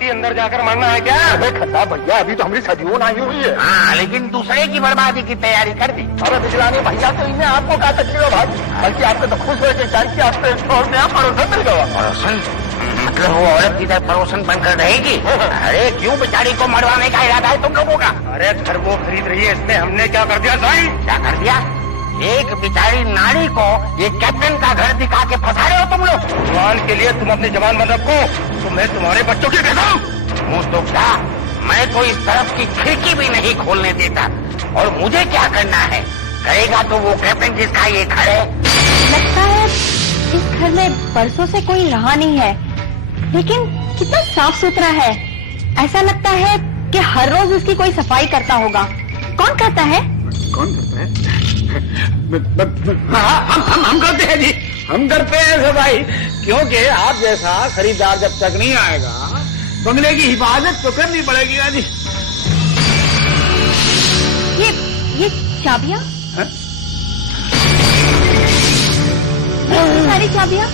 सीधी अंदर जाकर मरना है क्या? अरे खड्डा भैया, अभी तो हमारी सदियों नहीं हुई है। हाँ, लेकिन दूसरे की बर्बादी की तैयारी कर दी। अरे बिजलानी भैया, तो इन्हें आपको क्या तकलीफ है भाई? बल्कि आपको तो खुश हो के चाहिए, आपको स्टोर में आप पड़ोसन मिल गया। पड़ोसन मतलब वो औरत की तरह पड़ोसन बनकर रहेगी? अरे क्यों बेचारी को मरवाने का इरादा है तुम लोगों का? अरे घर वो खरीद रही है, इसमें हमने क्या कर दिया साईं? क्या कर दिया? एक बेचारी नारी को ये कैप्टन का घर दिखा के फंसा रहे हो तुम लोग। जवान के लिए तुम अपनी जबान बंद रखो, तो मैं तुम्हारे बच्चों की कसम। मुंह तो क्या, मैं तो इस तरफ की खिड़की भी नहीं खोलने देता। और मुझे क्या करना है? करेगा तो वो कैप्टन जिसका ये घर है। लगता है इस घर में बरसों से कोई रहा नहीं है, लेकिन कितना साफ सुथरा है। ऐसा लगता है कि हर रोज इसकी कोई सफाई करता होगा। कौन करता है? कौन करता है? हम करते हैं जी, हम करते हैं सफाई। क्योंकि आप जैसा खरीदार जब तक नहीं आएगा, बंगले की हिफाजत तो करनी पड़ेगी ना जी। ये चाबियां, सारी चाबियां।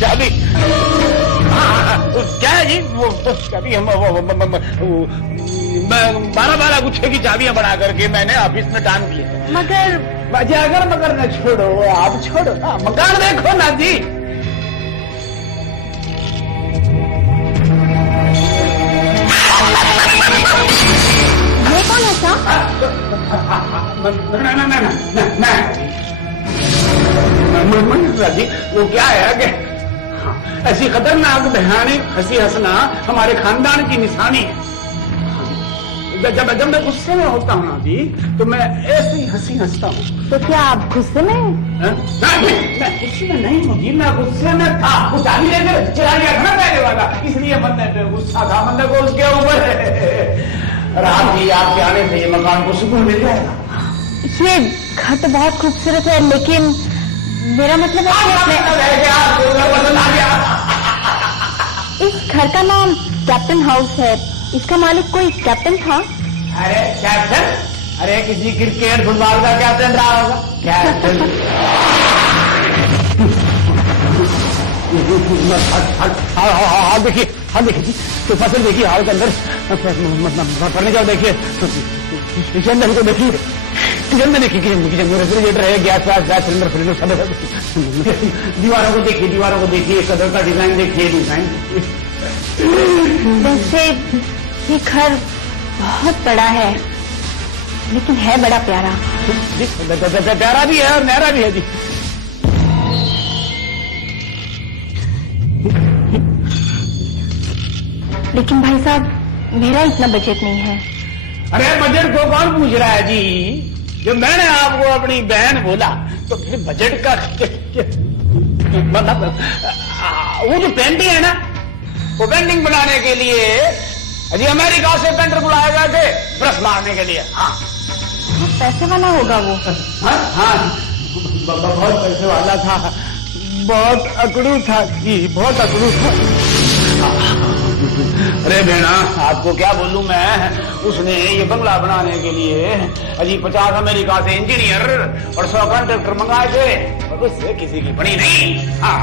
चाबी क्या है जी? वो चाबी हम 12 गुच्छे की चाबियां बना करके मैंने ऑफिस में टांग दी है। मगर न छोड़ो, आप छोड़ो ना, मकान देखो ना जी। ये कौन है साहब? जी, वो क्या है कि ऐसी खतरनाक भयानक हंसी हंसना हमारे खानदान की निशानी है। जब मैं गुस्से में होता हूँ ना जी, तो मैं ऐसी हंसी हंसता हूँ। तो क्या आप गुस्से में? मैं गुस्से में नहीं हूँ जी, मैं गुस्से में था। वो चाबी लेकर चला गया था ना पहले वाला, इसलिए मन गुस्सा था, मन को उसके ऊपर। रात जी आपके आने से ये मकान को सुकून मिल जाएगा। ये घर तो बहुत खूबसूरत है, लेकिन मेरा मतलब है कि इस घर का नाम कैप्टन हाउस है। इसका मालिक कोई कैप्टन था? अरे कैप्टन? अरे किसी क्रिकेट फुटबॉल का कैप्टन रहा होगा। कैप्टन हाँ देखिए जी, तो फसल देखिए हाल के अंदर पढ़ने जाओ। देखिए किचन में तो देखिए, किचन में देखिए, किचन में रेफ्रिजरेटर है, गैस सिलेंडर सब। दीवारों को देखिए, कलर का डिजाइन देखिए, डिजाइन। वैसे ये घर बहुत बड़ा है, लेकिन है बड़ा प्यारा। प्यारा भी है और न्यारा भी है जी। लेकिन भाई साहब, मेरा इतना बजट नहीं है। अरे बजट को कौन पूछ रहा है जी? जब मैंने आपको अपनी बहन बोला तो फिर बजट का मतलब वो जो पेंटिंग है ना, वो पेंटिंग बनाने के लिए अजी अमेरिका से पेंटर बुलाए गए थे, ब्रश मारने के लिए। हाँ, पैसे वाला होगा वो। हाँ, बहुत पैसे वाला था, बहुत अकड़ू था जी, बहुत अकड़ू था। अरे बेना, आपको क्या बोलूं मैं, उसने ये बंगला बनाने के लिए अजी 50 अमेरिका से इंजीनियर और 100 कॉन्ट्रैक्टर मंगाए थे, और उससे किसी की बनी नहीं। हाँ,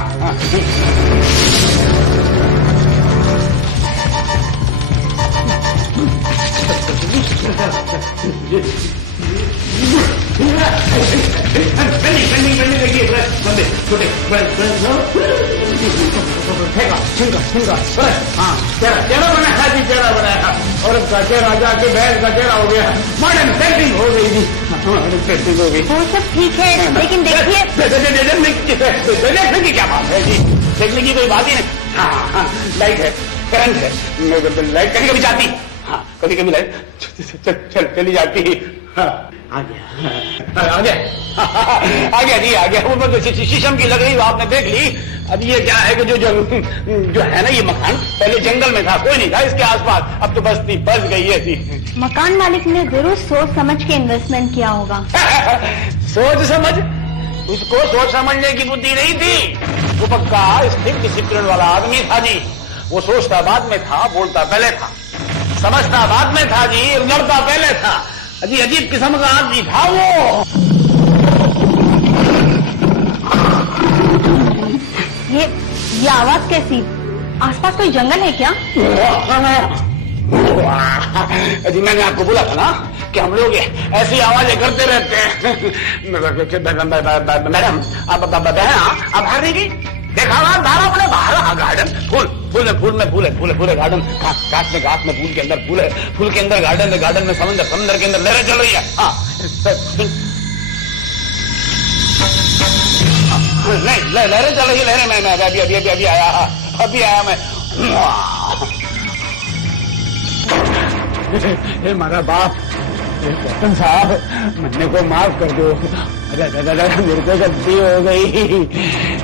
चेहरा बनाया जी, चेहरा बनाया, और उसका चेहरा जाके भैंस का चेहरा हो गया, मॉडर्न पेंटिंग हो गई जी, मॉडर्न पेंटिंग हो गई। वो सब ठीक है, लेकिन देखिए देखने की क्या बात है जी, देखने की कोई बात ही नहीं। हाँ, लाइट है, करंट है, लाइट कभी कभी जाती, हाँ कभी कभी लाइट चली जाती। आ गया जी, आ गया। वो तो शीशम की लग रही, आपने देख ली। अब ये क्या है कि जो है ना, ये मकान पहले जंगल में था, कोई नहीं था इसके आसपास, अब तो बस्ती बस गई है जी। मकान मालिक ने जरूर सोच समझ के इन्वेस्टमेंट किया होगा। सोच समझ? उसको सोच समझने की बुद्धि नहीं थी, वो पक्का स्थिर डिसिप्लिन वाला आदमी था जी। वो सोचता बाद में था, बोलता पहले था, समझता बाद में था जी, लड़ता पहले था। अजी अजीब किस्म का आदमी था वो। ये आवाज कैसी? आसपास कोई जंगल है क्या? जी मैंने आपको बोला था ना कि हम लोग ऐसी आवाजें करते रहते हैं। मैडम आप बाहर नहीं गई? देखा अपने बाहर गार्डन फूल गार्डन, घास में फूल के अंदर फूल है, फूल के अंदर गार्डन में समंदर के अंदर लहरें चल रही है। नहीं लहरें चल रही है, लहरें मैं अभी आया मैं। हे मारा बाप, कैप्टन साहब मन्ने को माफ कर दो। मेरे को गलती हो गई।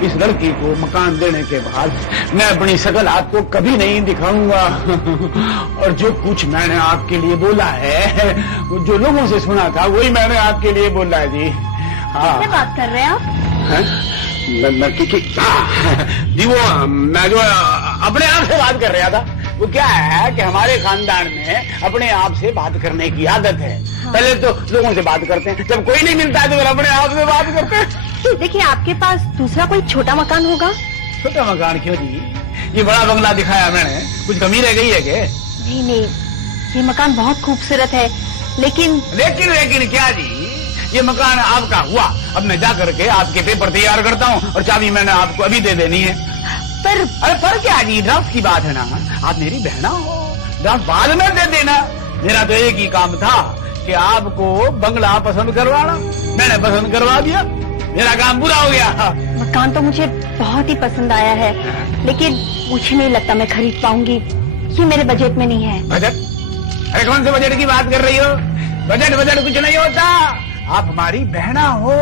इस लड़की को मकान देने के बाद मैं अपनी शकल आपको कभी नहीं दिखाऊंगा। और जो कुछ मैंने आपके लिए बोला है, जो लोगों से सुना था, वही मैंने आपके लिए बोला है जी। हाँ किससे बात कर रहे हैं आप? जी वो मैं जो अपने आप से बात कर रहा था। वो क्या है कि हमारे खानदान में अपने आप से बात करने की आदत है। हाँ। पहले तो लोगों से बात करते हैं, जब कोई नहीं मिलता है तो फिर अपने आप से बात करते हैं। देखिए आपके पास दूसरा कोई छोटा मकान होगा? छोटा मकान क्यों जी, ये बड़ा बंगला दिखाया मैंने, कुछ कमी रह गई है क्या? नहीं, ये मकान बहुत खूबसूरत है, लेकिन क्या जी, ये मकान आपका हुआ। अब मैं जा करके आपके पेपर तैयार करता हूँ और चाबी मैंने आपको अभी दे देनी है। पर क्या जी, ड्राफ्ट की बात है ना, आप मेरी बहना हो, ड्राफ्ट बाद में दे देना। मेरा तो एक ही काम था कि आपको बंगला पसंद करवाना, मैंने पसंद करवा दिया, मेरा काम पूरा हो गया। मकान तो मुझे बहुत ही पसंद आया है, लेकिन मुझे नहीं लगता मैं खरीद पाऊंगी, ये मेरे बजट में नहीं है। बजट? अरे कौन से बजट की बात कर रही हो? बजट कुछ नहीं होता, आप हमारी बहना हो।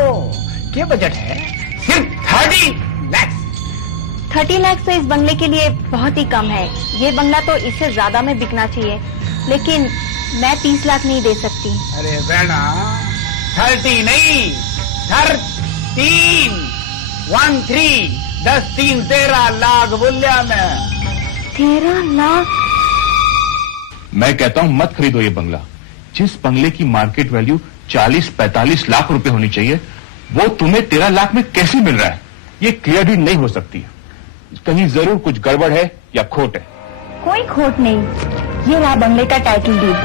क्या बजट है? सिर्फ 30 लाख। 30 लाख तो इस बंगले के लिए बहुत ही कम है। ये बंगला तो इससे ज्यादा में बिकना चाहिए, लेकिन मैं 30 लाख नहीं दे सकती। अरे बहना, 30 नहीं, 13 13 लाख बोलिया मैं। 13 लाख? मैं कहता हूं मत खरीदो ये बंगला। जिस बंगले की मार्केट वैल्यू 40-45 लाख रुपए होनी चाहिए, वो तुम्हें 13 लाख में कैसे मिल रहा है? ये क्लियर डील नहीं हो सकती है। कहीं जरूर कुछ गड़बड़ है या खोट है। कोई खोट नहीं। ये रहा बंगले का टाइटल डीड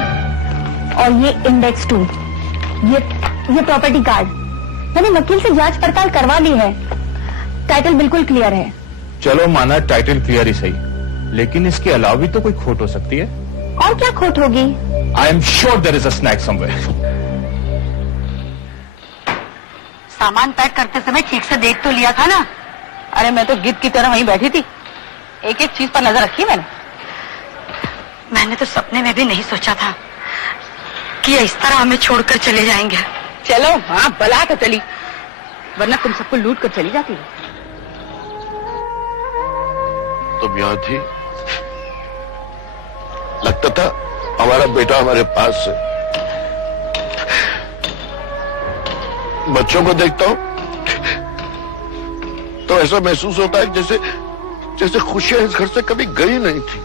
और ये इंडेक्स 2, ये प्रॉपर्टी कार्ड। मैंने वकील से जांच पड़ताल करवा ली है, टाइटल बिल्कुल क्लियर है। चलो माना टाइटल क्लियर ही सही, लेकिन इसके अलावा भी तो कोई खोट हो सकती है। और क्या खोट होगी? I am sure there is a snack somewhere. सामान पैक करते समय ठीक से देख तो लिया था ना? अरे मैं तो गिद्ध की तरह वहीं बैठी थी, एक एक चीज पर नजर रखी मैंने तो सपने में भी नहीं सोचा था कि इस तरह हमें छोड़कर चले जाएंगे। चलो हाँ बला तो चली, वरना तुम सबको लूट कर चली जाती। तुम यहाँ थी, लगता था हमारा बेटा हमारे पास है। बच्चों को देखता हूं तो ऐसा महसूस होता है जैसे खुशियां इस घर से कभी गई नहीं थी।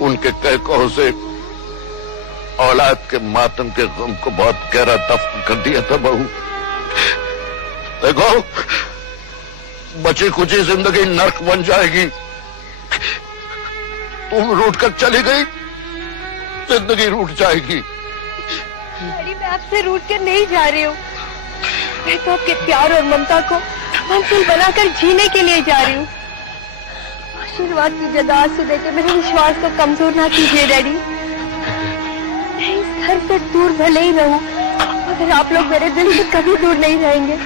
उनके कह कहो से औलाद के मातम के गम को बहुत गहरा दफन कर दिया था बहू। देखो बची खुची जिंदगी नर्क बन जाएगी। तुम रूठ कर चली गई, जिंदगी रूठ जाएगी। डैडी मैं आपसे रूठ कर नहीं जा रही हूँ, मैं तो आपके प्यार और ममता को मंजिल बनाकर जीने के लिए जा रही हूँ। आशीर्वाद की जगह आंसू देकर मेरे विश्वास को कमजोर ना कीजिए डैडी। मैं इस घर से दूर भले ही रहूं, मगर आप लोग मेरे दिल से कभी दूर नहीं रहेंगे।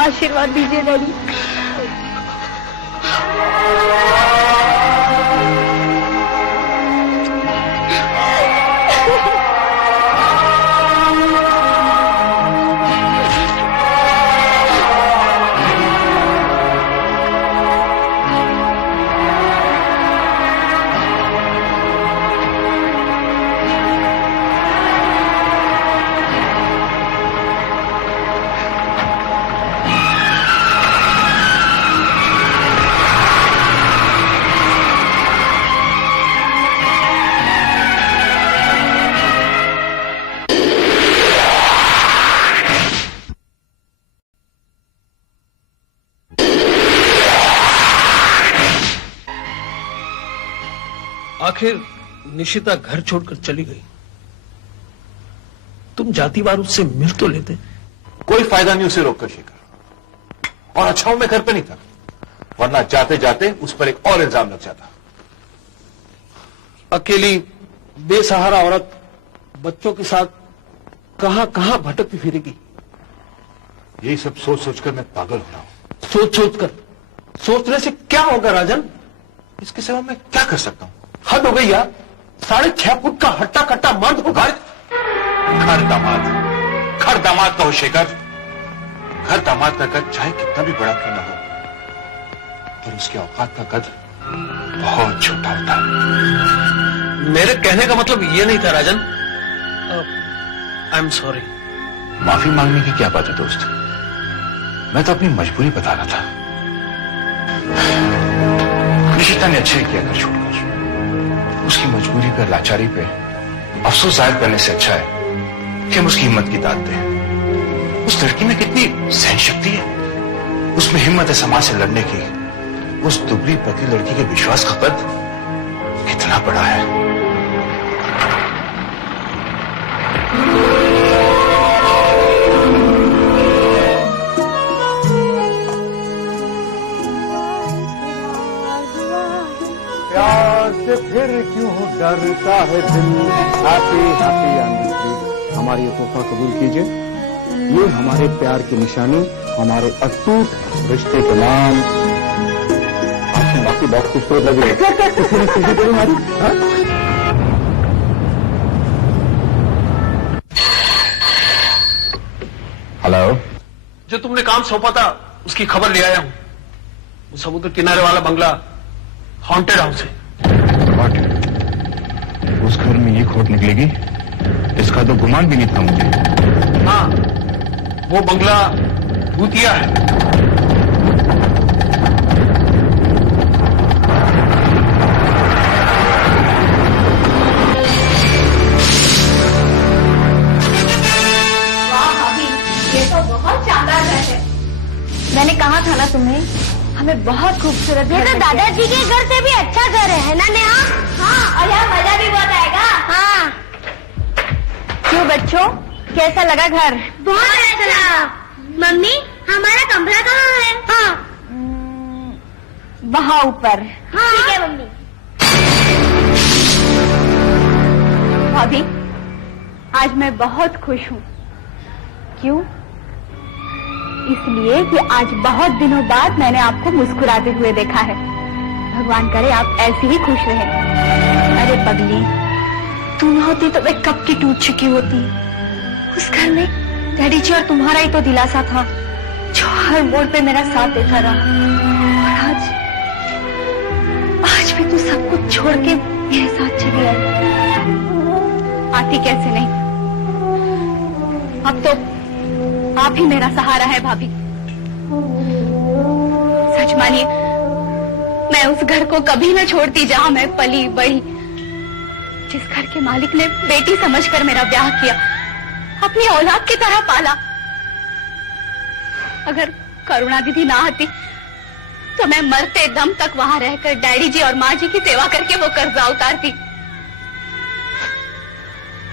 आशीर्वाद दीजिए डैडी। आखिर निशिता घर छोड़कर चली गई। तुम जाती बार उससे मिल तो लेते। कोई फायदा नहीं उसे रोककर शेखर, और अच्छा हूं मैं घर पे नहीं था, वरना जाते जाते उस पर एक और इल्जाम लग जाता। अकेली बेसहारा औरत बच्चों के साथ कहां कहां भटकती फिरेगी। यही सब सोच सोचकर मैं पागल हो रहा हूं। सोचने से क्या होगा राजन? इसके सिवा मैं क्या कर सकता हूं? हद हो गई यार, 6.5 फुट का हट्टा कट्टा मर्द होगा। घर दामाद का हो शेखर। घर दामाद का कद चाहे कितना भी बड़ा क्यों ना हो, पर उसके औकात का कद बहुत छोटा होता है। मेरे कहने का मतलब ये नहीं था राजन। I am sorry. माफी मांगने की क्या बात है दोस्त, मैं तो अपनी मजबूरी बता रहा था। निशिता ने अच्छा ही किया घर छोड़कर। उसकी मजबूरी पर, लाचारी पे अफसोस जाहिर करने से अच्छा है कि हम उसकी हिम्मत की दाद दें। उस लड़की में कितनी सहन शक्ति है, उसमें हिम्मत है समाज से लड़ने की। उस दुबली पतली लड़की के विश्वास का कद कितना बड़ा है। प्यार से फिर क्यों डरता है दिल। Happy happy anniversary. हमारी ये तोहफा कबूल कीजिए। ये हमारे प्यार की निशानी, हमारे अटूट रिश्ते के नाम। आपको बाकी बहुत खूबसूरत लग रही है। किसी ने खुशी करी हमारी। हेलो। जो तुमने काम सौंपा था उसकी खबर ले आया हूं। वो समुद्र किनारे वाला बंगला हॉन्टेड हाउस है। उस घर में ये खोट निकलेगी, इसका तो गुमान भी नहीं था मुझे। हाँ, वो बंगला भूतिया है। वाह भाभी, ये तो बहुत शानदार घर है। मैंने कहा था ना तुम्हें, हमें बहुत खूबसूरत घर। ये तो दादाजी के घर से भी अच्छा घर है ना नेहा? हाँ, और यहाँ मजा भी बहुत आएगा। हाँ। क्यों बच्चों, कैसा लगा घर? बहुत अच्छा लगा। मम्मी, हमारा कमरा कहाँ है? हाँ, वहाँ ऊपर। हाँ ठीक है मम्मी। भाभी, आज मैं बहुत खुश हूँ। क्यों? इसलिए कि आज बहुत दिनों बाद मैंने आपको मुस्कुराते हुए देखा है। भगवान करे आप ऐसे ही खुश रहें। अरे पगली, तू न होती तो मैं कब की टूट चुकी होती। उस घर में डैडी जी और तुम्हारा ही तो दिलासा था, जो हर मोड़ पे मेरा साथ देता रहा। और आज भी तू सब कुछ छोड़ के मेरे साथ चली आई। आती कैसे नहीं, अब तो आप ही मेरा सहारा है भाभी। सच मानिए, मैं उस घर को कभी न छोड़ती जहां मैं पली बढ़ी। जिस घर के मालिक ने बेटी समझकर मेरा ब्याह किया, अपनी औलाद की तरह पाला। अगर करुणा दीदी ना आती तो मैं मरते दम तक वहां रहकर डैडी जी और माँ जी की सेवा करके वो कर्जा उतारती।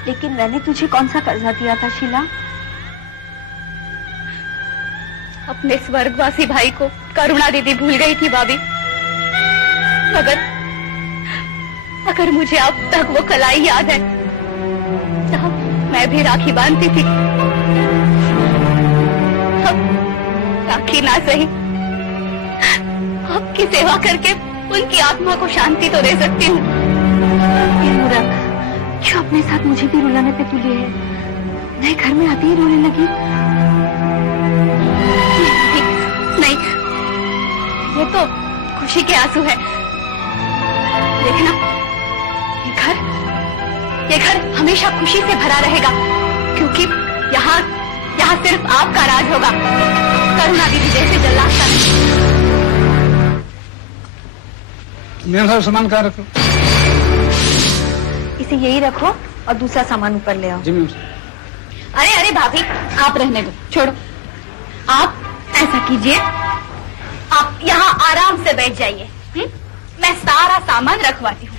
लेकिन मैंने तुझे कौन सा कर्जा दिया था शीला? अपने स्वर्गवासी भाई को करुणा दीदी भूल गई थी भाभी। अगर मुझे अब तक वो कलाई याद है, तब मैं भी राखी बांधती थी। अब राखी ना सही, आपकी सेवा करके उनकी आत्मा को शांति तो दे सकती हूँ। क्यों अपने साथ मुझे भी रुलाने पे तुली है? मैं घर में आती ही रोने लगी। नहीं, ये तो खुशी के आंसू है। देखना, ये घर हमेशा खुशी से भरा रहेगा, क्योंकि यहाँ सिर्फ आपका राज होगा, करुणा दीदी जैसे जल्लाद का नहीं। मेरा सारा सामान कहाँ रखो? इसे यही रखो और दूसरा सामान ऊपर ले आओ। जी मैम। अरे भाभी, आप रहने दो, छोड़ो। आप ऐसा कीजिए, आप यहाँ आराम से बैठ जाइए। मैं सारा सामान रखवाती हूँ।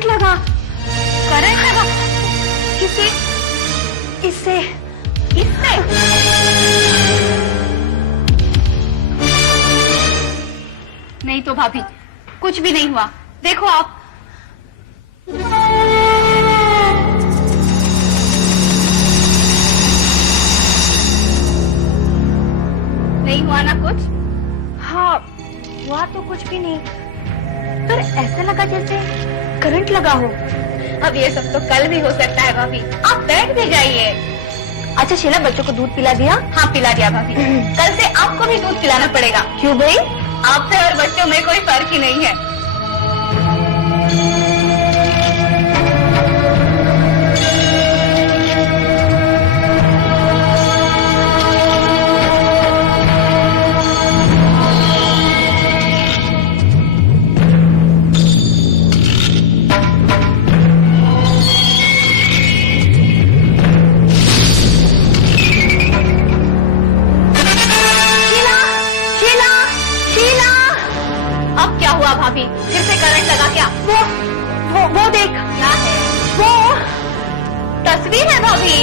करंट लगा। करंट लगा? किसे? इससे? इससे? नहीं तो भाभी, कुछ भी नहीं हुआ। देखो आप। नहीं हुआ ना कुछ? हाँ, हुआ तो कुछ भी नहीं, पर ऐसा लगा जैसे करंट लगा हो। अब ये सब तो कल भी हो सकता है भाभी, आप बैठ भी जाइए। अच्छा शीला, बच्चों को दूध पिला दिया? हाँ पिला दिया भाभी। कल से आपको भी दूध पिलाना पड़ेगा। क्यों भाई? आपसे और बच्चों में कोई फर्क ही नहीं है। भाभी फिर से करंट लगा क्या? वो देख। क्या है? वो तस्वीर है भाभी।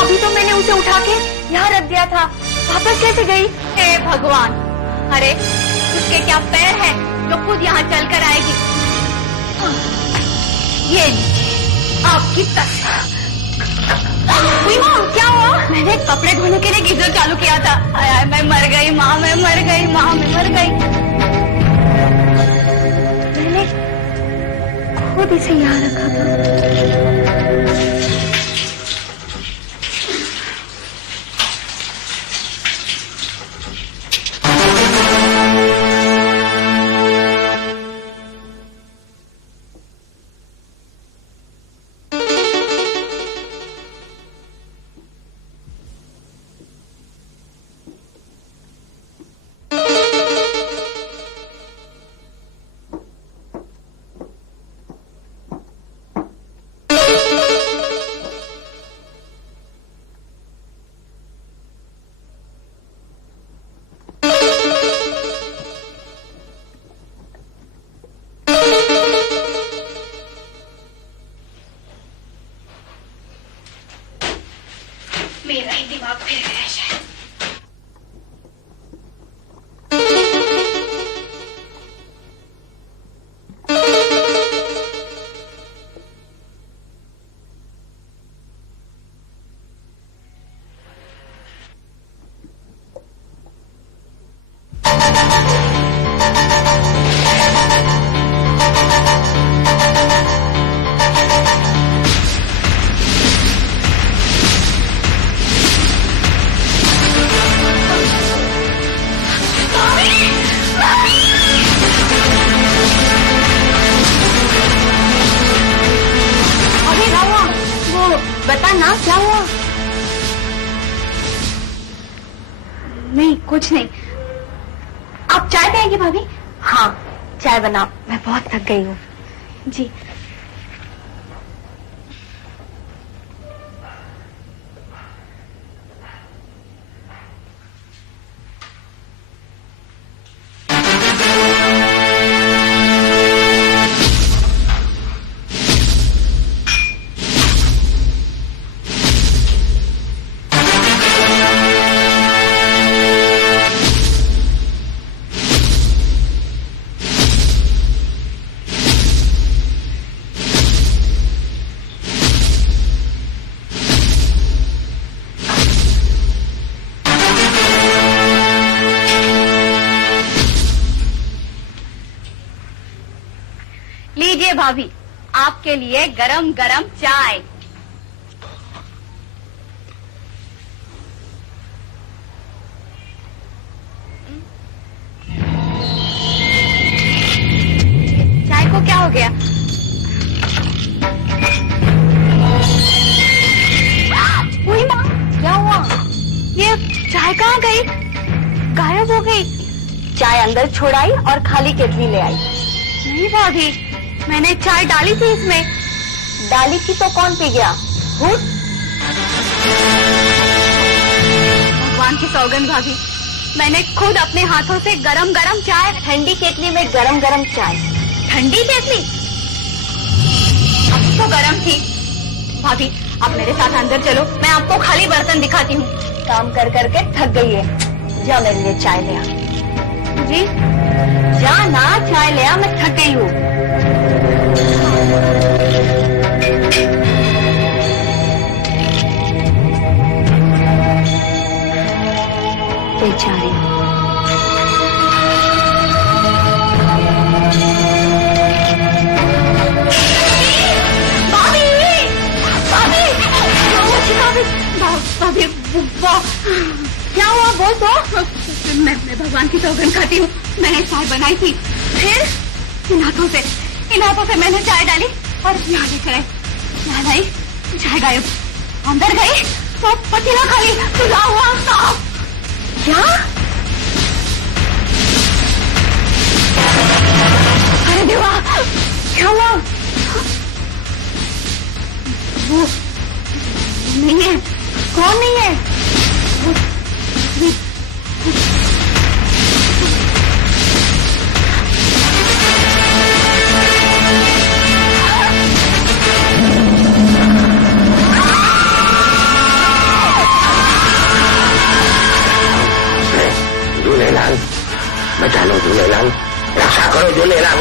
अभी तो मैंने उसे उठा के यहाँ रख दिया था, वापस कैसे गई? हे भगवान, अरे उसके क्या पैर हैं जो खुद यहाँ चल कर आएगी? ये आपकी तस्वीर। क्या हुआ? मैंने कपड़े धोने के लिए गीजर चालू किया था। मैं मर गई माँ, मैं मर गई माँ, मैं मर गई। खुद इसे यहाँ रखा था। मेरा ही दिमाग फिर गया शायद। बता ना क्या हुआ? नहीं कुछ नहीं। आप चाय पिएंगे भाभी? हाँ चाय बनाओ, मैं बहुत थक गई हूँ। जी लीजिए भाभी, आपके लिए गरम गरम चाय। चाय को क्या हो गया? हुई माँ, क्या हुआ? ये चाय कहाँ गई? गायब हो गई। चाय अंदर छोड़ाई और खाली केतली ले आई। नहीं भाभी, मैंने चाय डाली थी इसमें। डाली थी तो कौन पी गया? भगवान की सौगंध भाभी, मैंने खुद अपने हाथों से गरम गरम चाय, ठंडी केतली में गरम गरम चाय। ठंडी केतली? भाभी आप मेरे साथ अंदर चलो, मैं आपको खाली बर्तन दिखाती हूँ। काम कर करके थक गई है, जा मेरे लिए चाय ले आ। जी जा ना, चाय ले आ, मैं थक गई हूँ। बेचारी भाभी, क्या हुआ बोल तो? मैं भगवान की सौगंध खाती हूँ, मैंने चाय बनाई थी, फिर इन हाथों से मैंने चाय डाली और यहाँ लेकर आई, यहाँ लाई, चाय गायब, अंदर गई तो पतीला खाली, खुला हुआ साफ। क्या? अरे देवा, क्या हुआ? वो नहीं है। कौन नहीं है? झूलेलाल, बचा लो झूलेलाल, रक्षा करो झूलेलाल।